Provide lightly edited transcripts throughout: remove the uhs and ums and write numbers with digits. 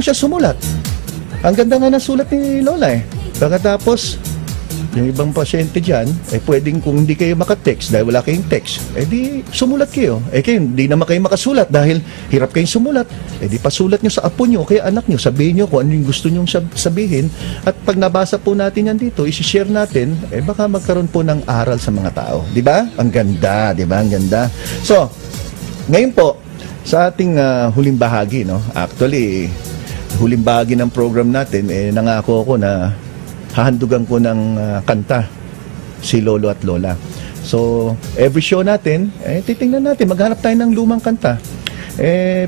siya sumulat. Ang ganda nga ng sulat ni Lola eh. Pagkatapos, yung ibang pasyente dyan, pwedeng kung hindi kayo makatext dahil wala kayong text, di sumulat kayo. Kayo, hindi naman kayo makasulat dahil hirap kayong sumulat. Di pasulat nyo sa apo nyo, kaya anak nyo, sabihin nyo kung ano yung gusto nyo sabihin. At pag nabasa po natin yan dito, isi-share natin, baka magkaroon po ng aral sa mga tao. Di ba? Ang ganda, di ba? Ang ganda. So, ngayon po, sa ating huling bahagi, no? Actually, huling bahagi ng program natin, nangako ako na hahandugan ko ng kanta si Lolo at Lola. So, every show natin, titingnan natin, maghanap tayo ng lumang kanta.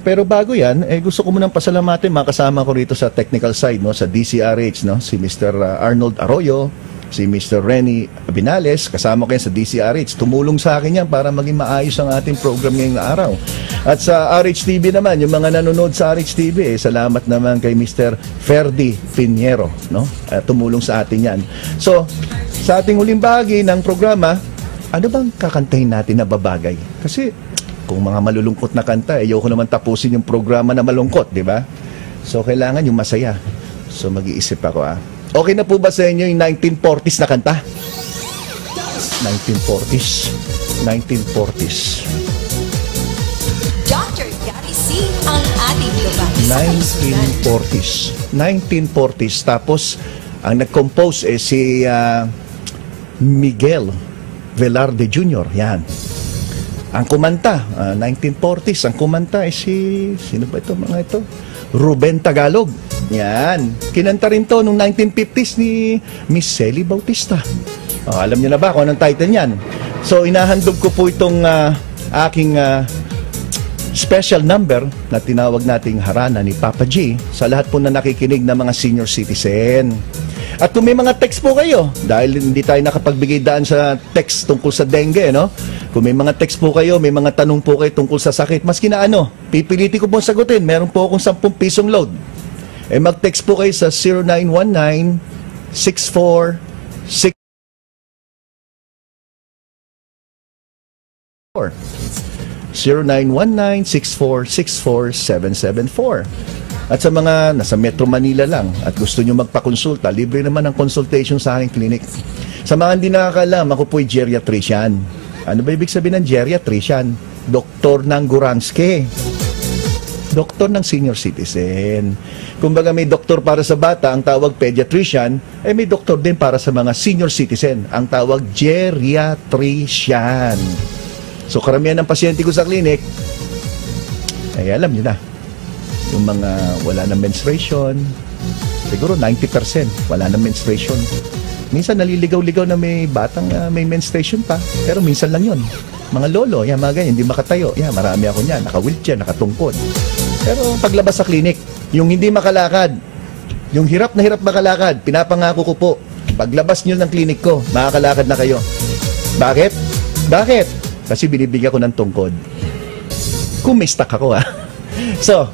Pero bago yan, gusto ko munang pasalamatin mga kasama ko rito sa technical side, no, sa DCRH, no, si Mr. Arnold Arroyo, si Mr. Renny Binales, kasama ko yan sa DCRH. Tumulong sa akin yan para maging maayos ang ating program ngayong araw. At sa RH-TV naman, yung mga nanonood sa RH-TV, salamat naman kay Mr. Ferdy Pinheiro, no? Tumulong sa atin yan. So, sa ating huling bahagi ng programa, ano bang kakantahin natin na babagay? Kasi, kung mga malulungkot na kanta, ayoko naman tapusin yung programa na malungkot, di ba? So, kailangan yung masaya. So, mag-iisip ako, Okay na po ba sa inyo yung 1940s na kanta? 1940s. 1940s. Dr. Gary C. ang ating lugar. 1940s. 1940s. Tapos, ang nag-compose si Miguel Velarde Jr. Yan. Ang kumanta, 1940s. Ang kumanta sino ba ito mga ito? Ruben Tagalog. Yan. Kinanta rin to noong 1950s ni Miss Celly Bautista. Alam niyo na ba kung anong title niyan? So, inahandog ko po itong aking special number na tinawag nating Harana ni Papa G sa lahat po na nakikinig na mga senior citizen. At kung may mga text po kayo, dahil hindi tayo nakapagbigay daan sa text tungkol sa dengue, no? Kung may mga text po kayo, may mga tanong po kayo tungkol sa sakit, maski na pipilitin ko po sagutin. Meron po akong 10 pisong load. Mag-text po kayo sa 0919-6464. 0919-6464-774. At sa mga nasa Metro Manila lang at gusto nyo magpakonsulta, libre naman ang consultation sa aking clinic. Sa mga hindi nakakalam, ako po'y geriatrician. Ano ba ibig sabihin ng geriatrician? Doktor ng Guranske. Doktor ng senior citizen. Kumbaga may doktor para sa bata, ang tawag pediatrician, may doktor din para sa mga senior citizen, ang tawag geriatrician. So karamihan ng pasyente ko sa clinic, alam nyo na. Yung mga wala na menstruation, siguro 90% wala na menstruation. Minsan naliligaw-ligaw na may batang may menstruation pa, pero minsan lang yun. Mga lolo, mga ganyan, hindi makatayo. Marami ako niyan, naka-wheelchair, nakatungkod. Pero paglabas sa klinik, yung hindi makalakad, yung hirap na hirap makalakad, pinapangako ko po, paglabas nyo ng klinik ko, makakalakad na kayo. Bakit? Bakit? Kasi binibigyan ko ng tungkod. Kung may stock ako, So,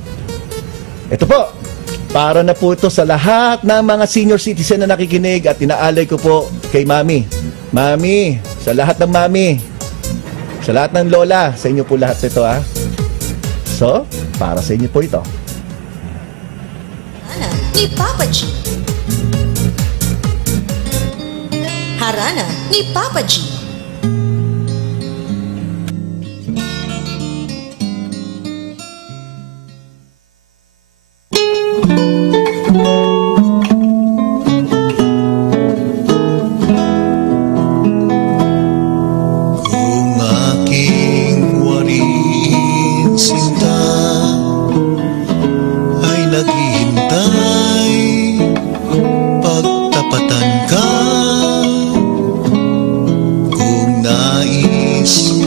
ito po, para na po ito sa lahat ng mga senior citizen na nakikinig at inaalay ko po kay Mami. Mami, sa lahat ng Mami, sa lahat ng Lola, sa inyo po lahat ito So, para sa inyo po ito. Harana ni Papa G. Harana ni Papa G.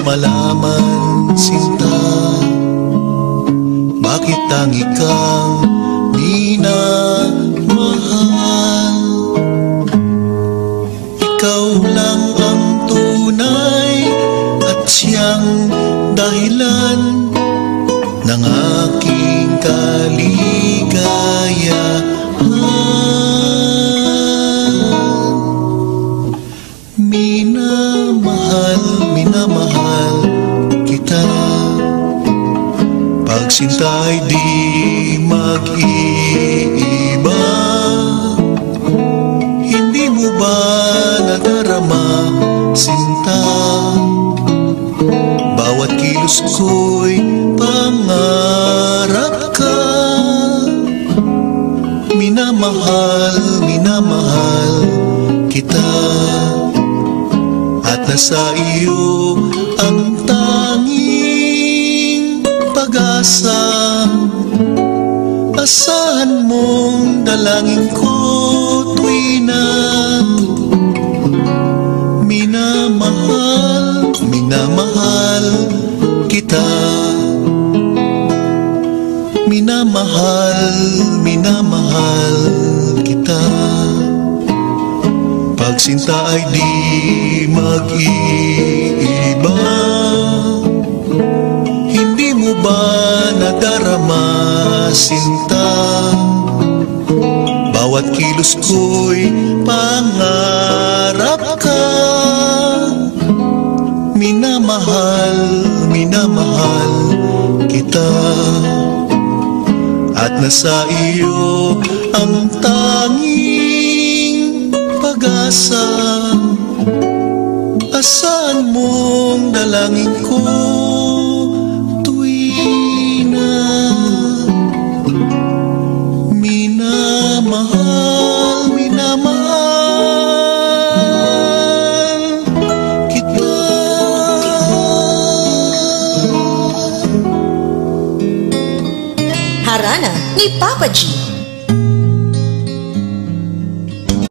Malaman sinta, bakit tangi kang minamahal? Ikaw lang ang tunay at siyang dahilan ng aking kaligayahan. minamahal kita. At nasa iyo ang tanging pag-asa. Asahan mong dalangin ko tuwi na minamahal kita. Minamahal kita. Pagsinta ay di mag-iiba. Hindi mo ba nadarama, sinta? Bawat kilos ko'y pangarap ka. Minamahal kita. At nasa iyo ang tanging pag-asa. Asahan mong dalangin ko tuwi na minamahal kita. Harana ni Papa G.